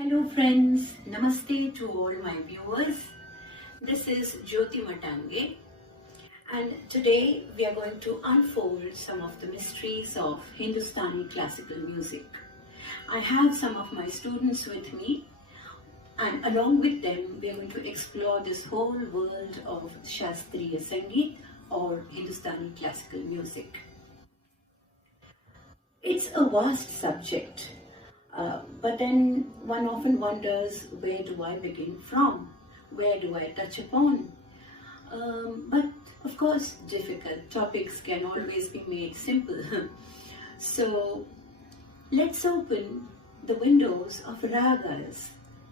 Hello friends, Namaste to all my viewers. This is Jyoti Matange and today we are going to unfold some of the mysteries of Hindustani classical music. I have some of my students with me and along with them we are going to explore this whole world of Shastriya Sangeet or Hindustani classical music. It's a vast subject. But then one often wonders, where do I begin from? Where do I touch upon? But of course, difficult topics can always be made simple. So let's open the windows of ragas.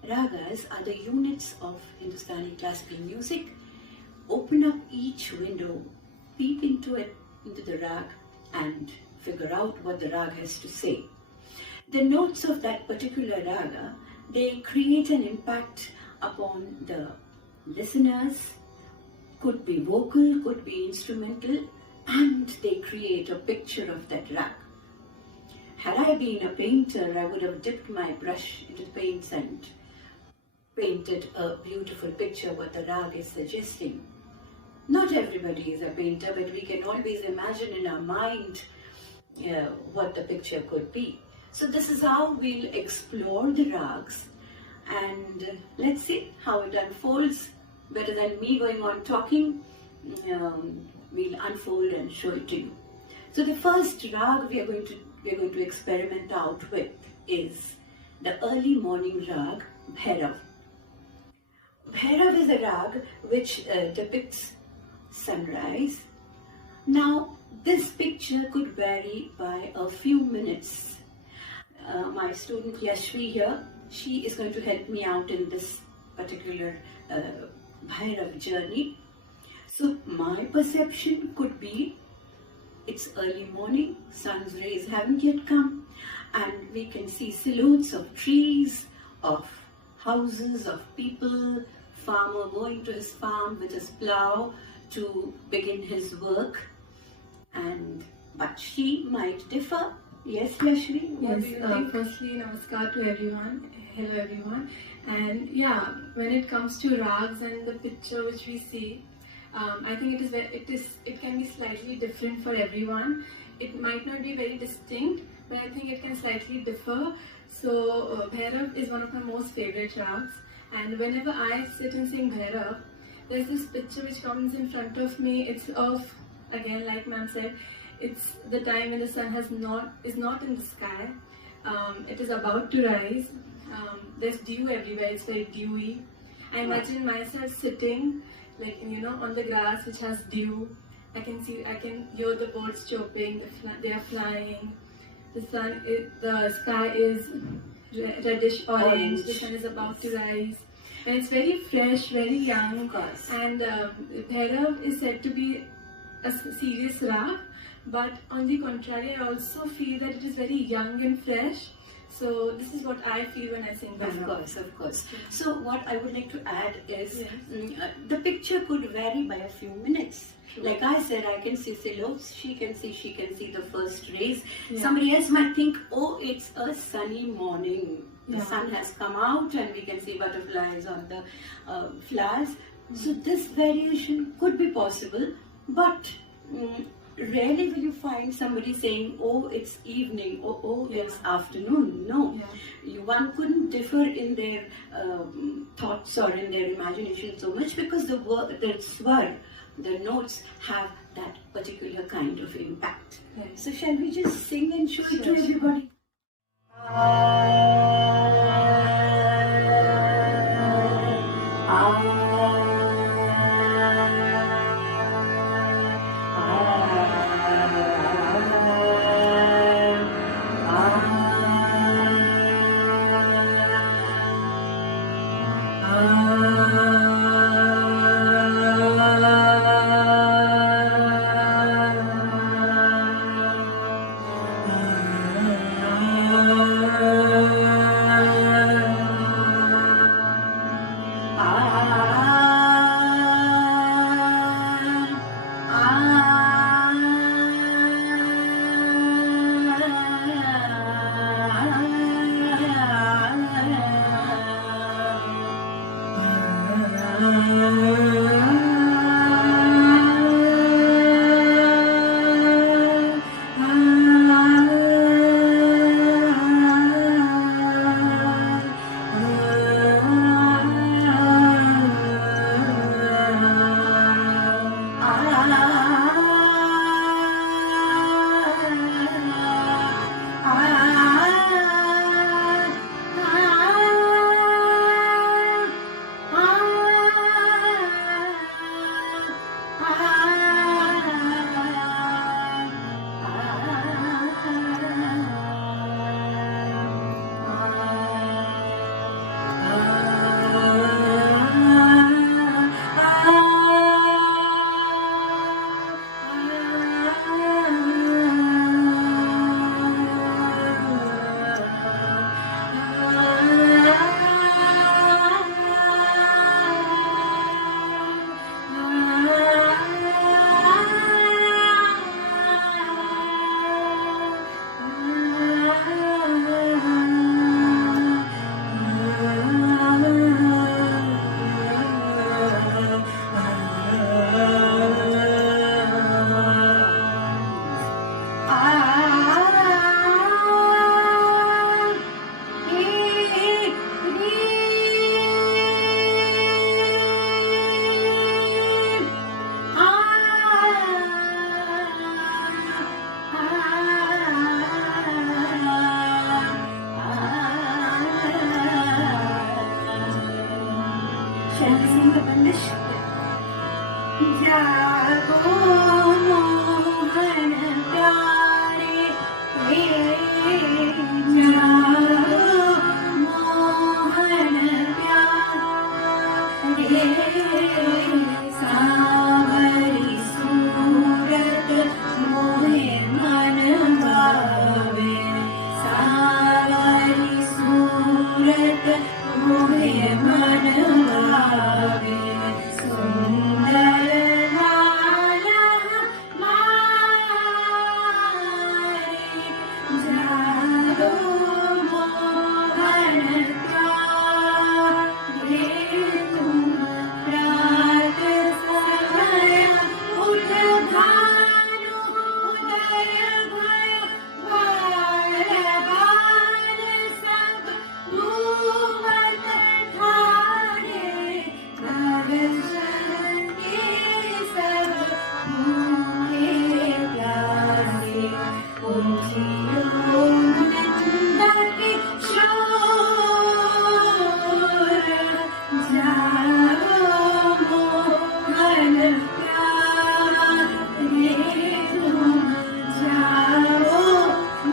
Ragas are the units of Hindustani classical music. Open up each window, peep into the rag, and figure out what the rag has to say. The notes of that particular raga, they create an impact upon the listeners, could be vocal, could be instrumental, and they create a picture of that rag. Had I been a painter, I would have dipped my brush into the paints and painted a beautiful picture what the rag is suggesting. Not everybody is a painter, but we can always imagine in our mind what the picture could be. So this is how we'll explore the rags and let's see how it unfolds. Better than me going on talking, we'll unfold and show it to you. So the first rag we are going to experiment out with is the early morning rag Bhairav. Bhairav is a rag which depicts sunrise. Now this picture could vary by a few minutes. My student Yashvi here, she is going to help me out in this particular Bhairav journey. So my perception could be it's early morning, sun's rays haven't yet come, and we can see silhouettes of trees, of houses, of people, farmer going to his farm with his plough to begin his work, but she might differ. Yes, Yashvi? Yes, firstly, namaskar to everyone. Hello, everyone. And yeah, when it comes to rags and the picture which we see, I think it can be slightly different for everyone. It might not be very distinct, but I think it can slightly differ. So, Bhairav is one of my most favorite rags. And whenever I sit and sing Bhairav, there's this picture which comes in front of me. It's of, again, like ma'am said, it's the time when the sun is not in the sky. It is about to rise. There's dew everywhere. It's very dewy. I imagine myself sitting, like on the grass which has dew. I can hear the birds chirping. They are flying. The sky is reddish orange. The sun is about to rise, and it's very fresh, very young. And Bhairav is said to be a serious rag. But on the contrary, I also feel that it is very young and fresh. So this is what I feel when I sing Bhairav. Of course. So what I would like to add is the picture could vary by a few minutes. Sure. Like I said, I can see silhouettes, she can see the first rays. Yeah. Somebody else might think, oh, it's a sunny morning. The sun has come out and we can see butterflies on the flowers. So this variation could be possible, but rarely will you find somebody saying, oh, it's evening, oh, it's afternoon. No, one couldn't differ in their thoughts or in their imagination so much because the swar, the notes have that particular kind of impact. Right. So shall we just sing and show it to everybody? जागो मोहन प्यारे, जागो मोहन प्यारे, सावरी सूरत मोहे मन भावे, सावरी सूरत मोहे मन भावे, सुंदर लाला मारे, जागो मोहन प्यारे, तुम रात समय उठ भानु उदय भय, बाल बाल सब घूमत ठारे, दर्शन के सब मोहे प्यारे, उठियो नंद किशोर, जागो मोहन प्यारे, तुम जागो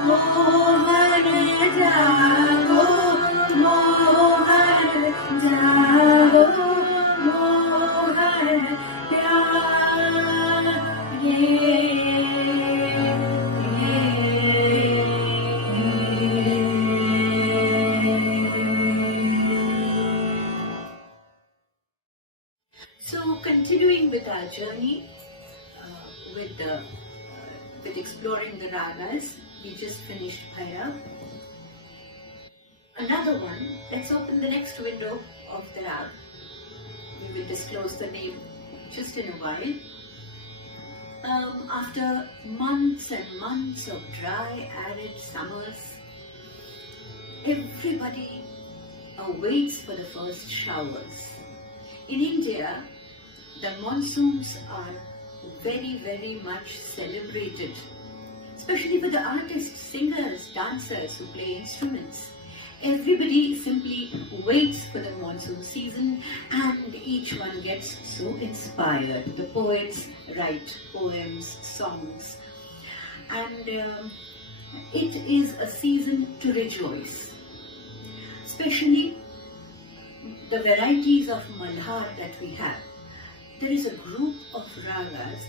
मोहन, जागो मोहन, जागो मोहन प्यारे. So, continuing with our journey with exploring the ragas, we just finished Bhairav. Another one. Let's open the next window of the rag. We will disclose the name just in a while. After months and months of dry, arid summers, everybody awaits for the first showers. In India, the monsoons are very, very much celebrated, especially for the artists, singers, dancers who play instruments. Everybody simply waits for the monsoon season and each one gets so inspired. The poets write poems, songs, and it is a season to rejoice. Especially the varieties of Malhar that we have. There is a group of ragas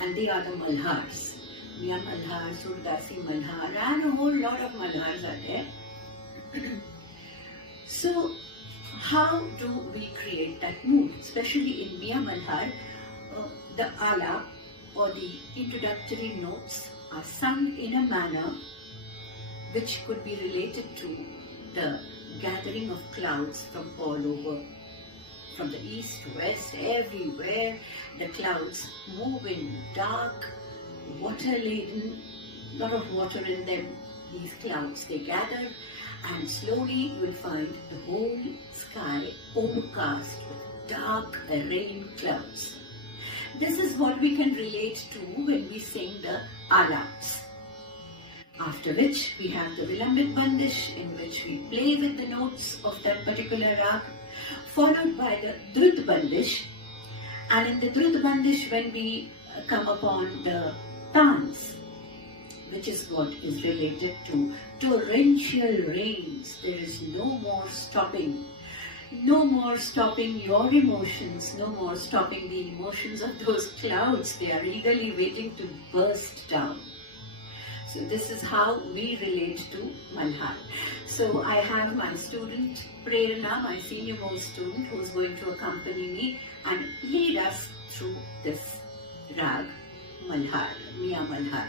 and they are the Malhars. Miya Malhar, Surdasi Malhar, and a whole lot of Malhars are there. So, how do we create that mood? Especially in Miya Malhar, the ala or the introductory notes are sung in a manner which could be related to the gathering of clouds from all over. From the east to west, everywhere the clouds move in dark, water-laden, lot of water in them. These clouds, they gather, and slowly you will find the whole sky overcast with dark rain clouds. This is what we can relate to when we sing the alaps. After which we have the Vilambit Bandish, in which we play with the notes of that particular rag, followed by the Drut Bandish. And in the Drut Bandish, when we come upon the Tans, which is what is related to torrential rains, there is no more stopping. No more stopping your emotions, no more stopping the emotions of those clouds. They are eagerly waiting to burst down. So this is how we relate to Malhar. So I have my student Prerna, my senior most student, who is going to accompany me and lead us through this rag Malhar, Miya Malhar.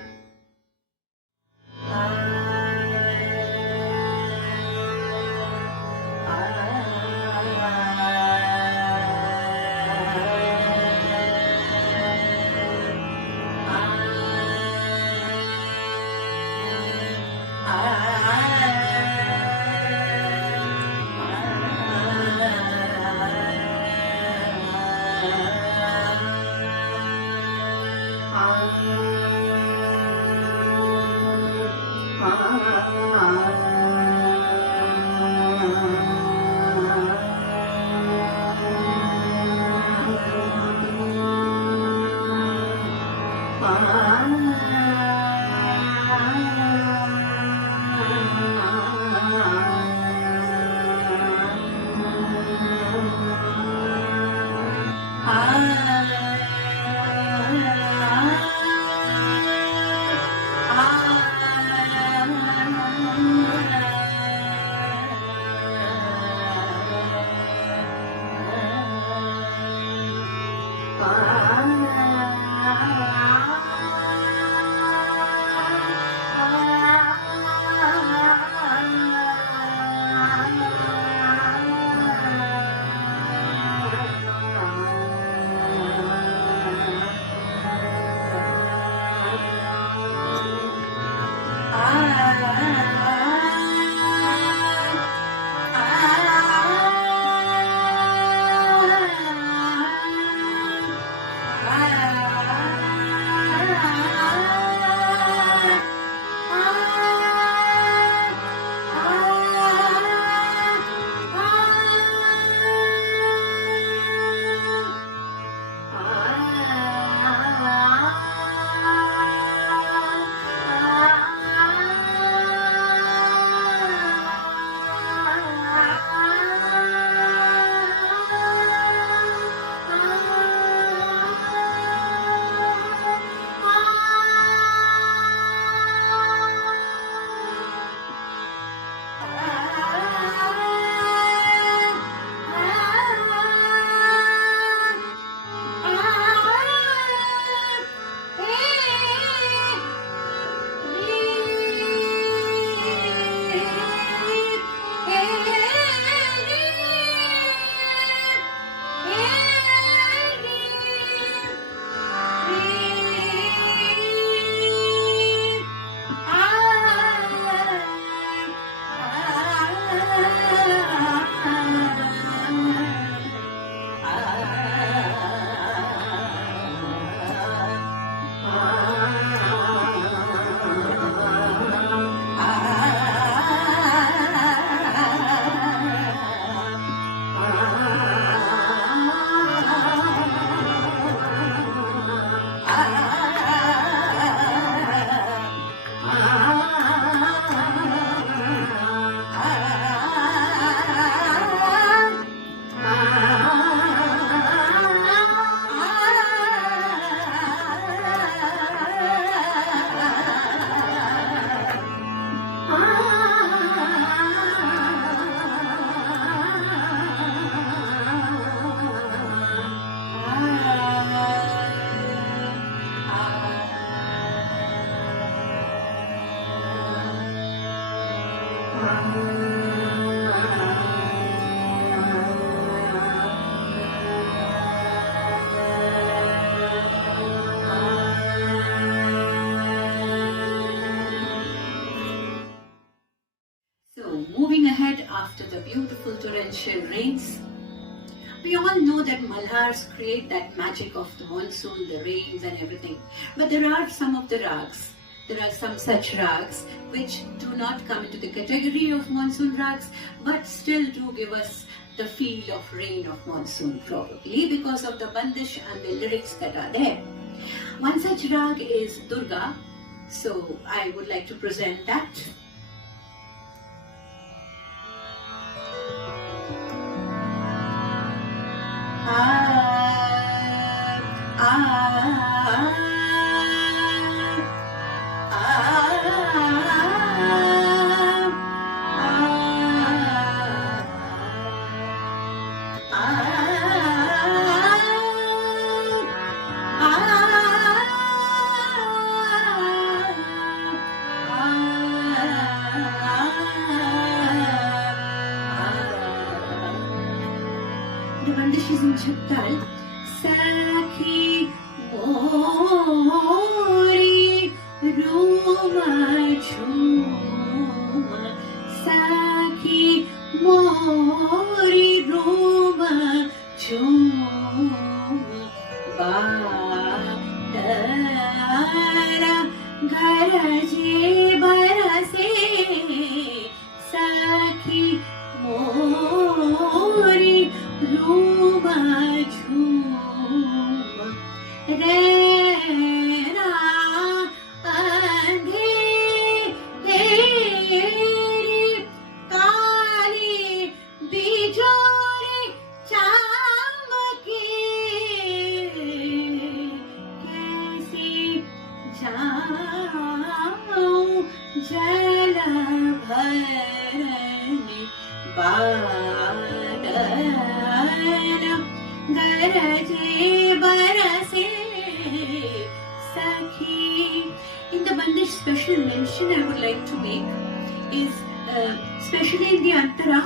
Ah moving ahead after the beautiful torrential rains. We all know that Malhars create that magic of the monsoon, the rains and everything. But there are some of the rags. There are some such rags which do not come into the category of monsoon rags, but still do give us the feel of rain of monsoon, probably because of the bandish and the lyrics that are there. One such rag is Durga, so I would like to present that. The bandish is in Chhattal. Sakhi mori roma chuma, Sakhi mori roma chuma, Badara garaje barase, Sakhi mori Ruma chuma, rera andheri kali bijori chamke, kaisi jaun jala bharane badana garaje barase sakhi. In the bandish, special mention I would like to make is especially in the antara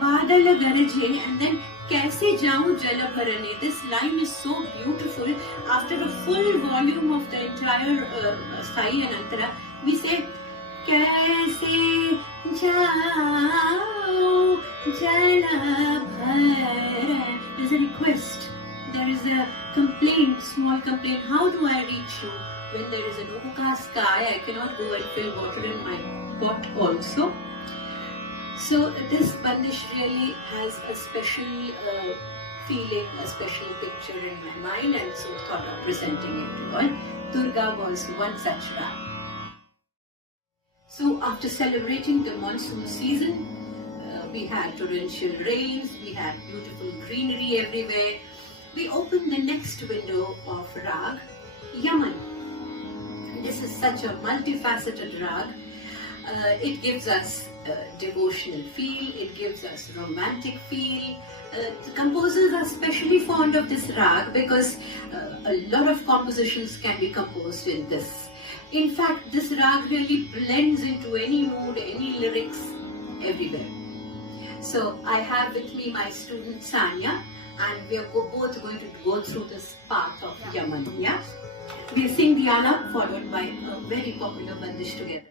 badala garaje and then kaise jaun jala bharane. This line is so beautiful. After a full volume of the entire sai and antara, we say kaise jaun jala bharane. There's a request, there is a complaint, small complaint. How do I reach you? When there is an overcast sky, I cannot go and fill water in my pot also. So this bandish really has a special feeling, a special picture in my mind, and so thought of presenting it to all. Durga was one such rag. So after celebrating the monsoon season, we had torrential rains, we had beautiful greenery everywhere. We opened the next window of rag, Yaman. This is such a multifaceted rag. It gives us devotional feel, it gives us romantic feel. The composers are especially fond of this rag because a lot of compositions can be composed in this. In fact, this rag really blends into any mood, any lyrics, everywhere. So I have with me my student Sanya, and we are both going to go through this path of Yaman. Yeah? We sing the Alap followed by a very popular bandish together.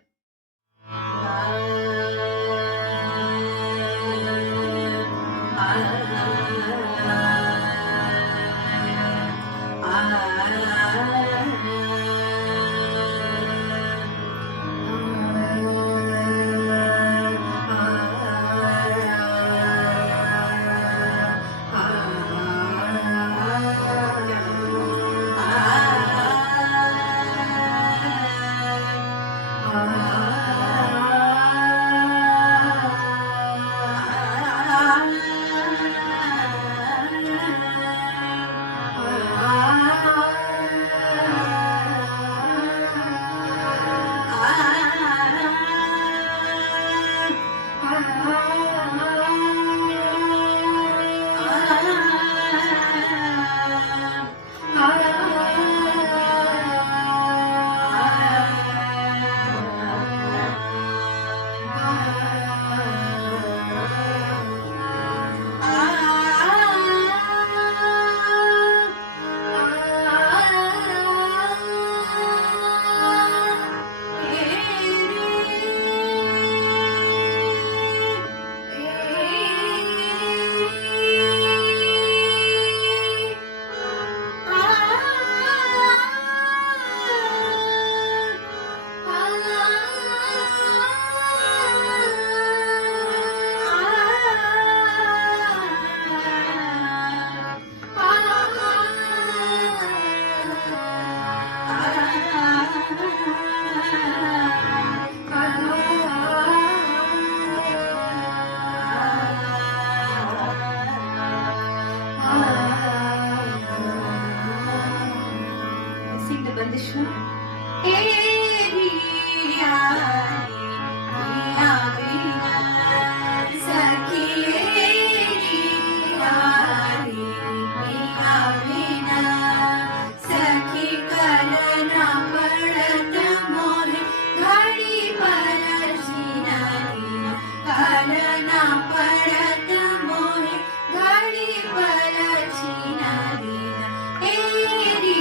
ना पड़त मोहे घड़ी पल छीना दीना तेरी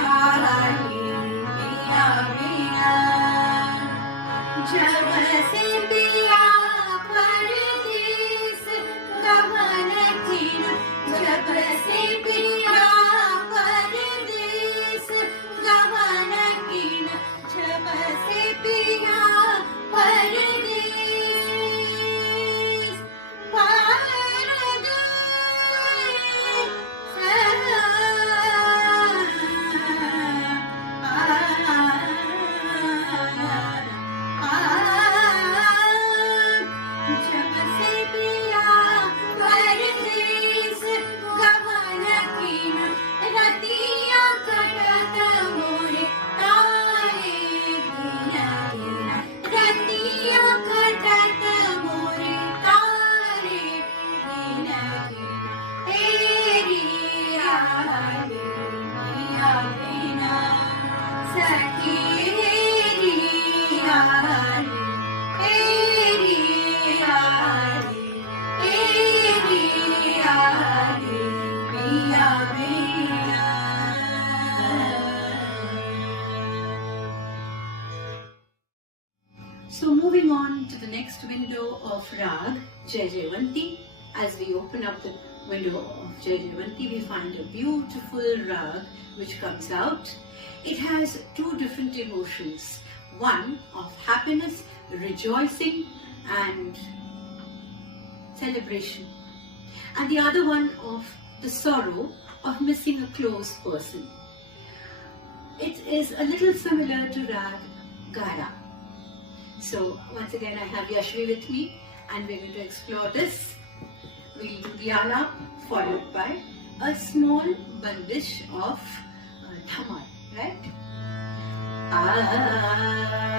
हाली बिना बिना जब से पिया परदेस गमन थीना जब से पिया परदेस गमन कीना जब से पिया परदेस जब से पिया परदेस गमन कीना रतिया कटत मोरे तारे गिना गिना रतिया कटत मोरे तारे गिना गिना तेरी याद पिया बिना सखी तेरी याद तेरी याद तेरी याद पिया बिना So moving on to the next window of Rag, Jai Jaywanti. As we open up the window of Jai Jaywanti, we find a beautiful Rag which comes out. It has two different emotions. One of happiness, rejoicing and celebration. And the other one of the sorrow of missing a close person. It is a little similar to Rag Gara. So once again I have Yashvi with me and we're going to explore this. We'll do the alap followed by a small bandish of dhamal, right? Radha,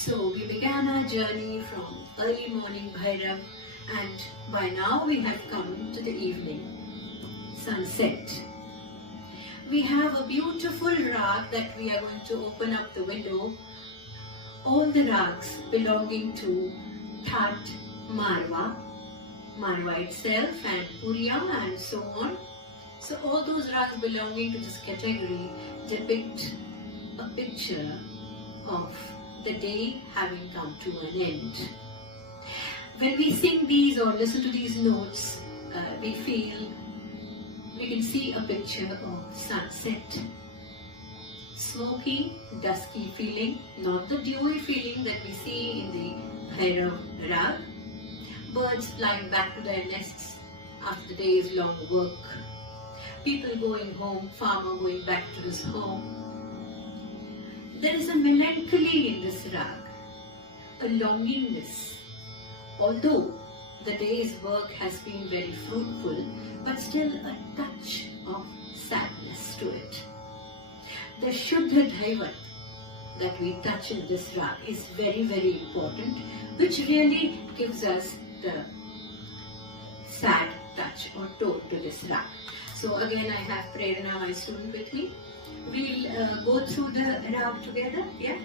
So we began our journey from early morning Bhairav, and by now we have come to the evening, sunset. We have a beautiful rag that we are going to open up the window. All the rags belonging to That Marwa, Marwa itself and Puriya and so on. So all those rags belonging to this category depict a picture of the day having come to an end. When we sing these or listen to these notes, we can see a picture of sunset. Smoky, dusky feeling, not the dewy feeling that we see in the Bhairav Rag. Birds flying back to their nests after the day's long work. People going home, farmer going back to his home. There is a melancholy in this rag, a longingness. Although the day's work has been very fruitful, but still a touch of sadness to it. The Shuddha Dhaivat that we touch in this rag is very, very important, which really gives us the sad touch or tone to this rag. So again, I have Prerana, my student, with me. We'll go through the rag together, yeah?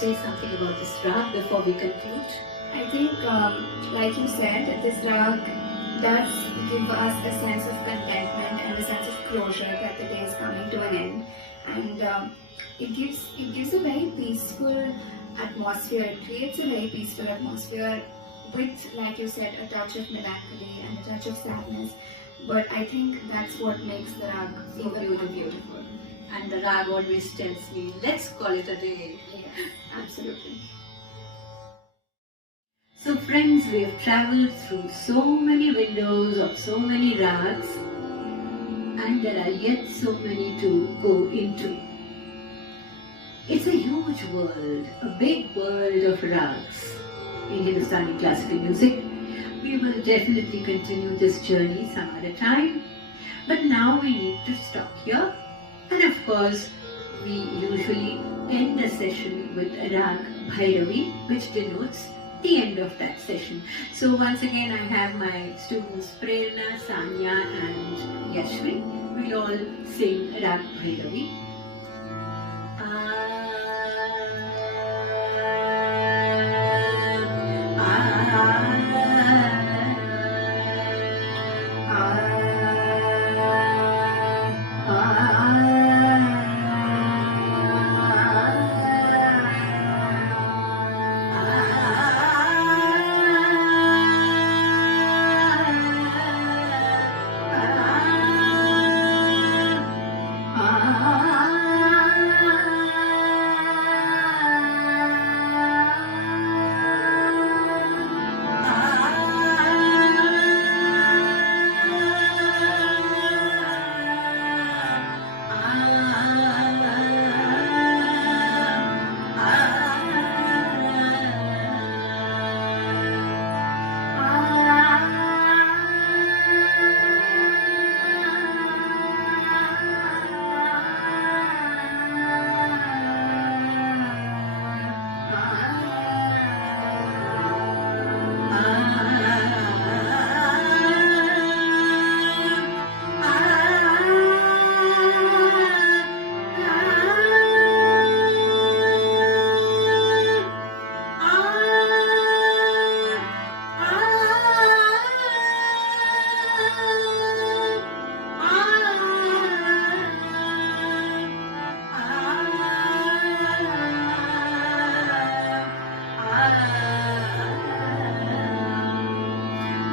say something about this rag before we conclude? I think, like you said, this rag does give us a sense of contentment and a sense of closure that the day is coming to an end, and it gives a very peaceful atmosphere. It creates a very peaceful atmosphere with, like you said, a touch of melancholy and a touch of sadness. But I think that's what makes the rag so beautiful. And the rag always tells me, let's call it a day. Yes, absolutely. So friends, we have travelled through so many windows of so many rags, and there are yet so many to go into. It's a huge world, a big world of rags in Hindustani classical music. We will definitely continue this journey some other time, but now we need to stop here. And of course, we usually end the session with a rag Bhairavi, which denotes the end of that session. So once again, I have my students Prerna, Sanya and Yashvi. We'll all sing Rag Bhairavi.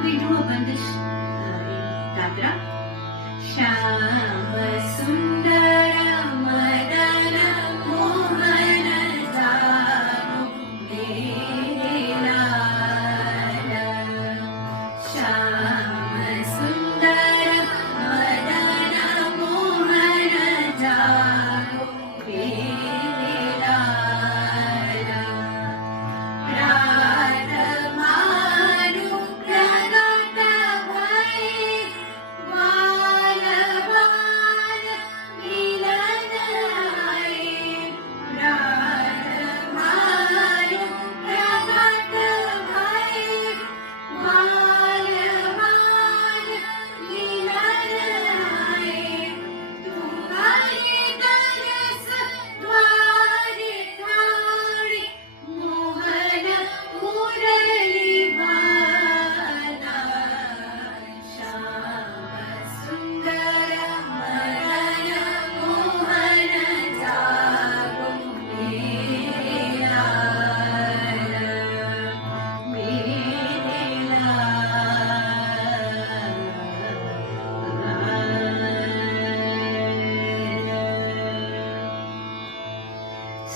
We do a bandish in Dagra. Shama Sundara Madana Mohana Jagu Mela. Shama Sundara Madana Mohana Jagu Mela.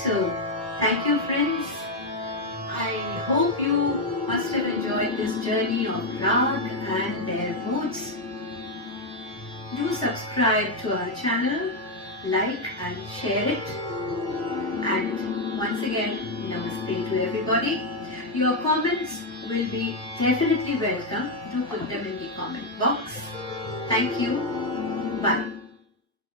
So, thank you friends. I hope you must have enjoyed this journey of Rag and their moods. Do subscribe to our channel, like and share it. And once again, namaste to everybody. Your comments will be definitely welcome. Do put them in the comment box. Thank you. Bye.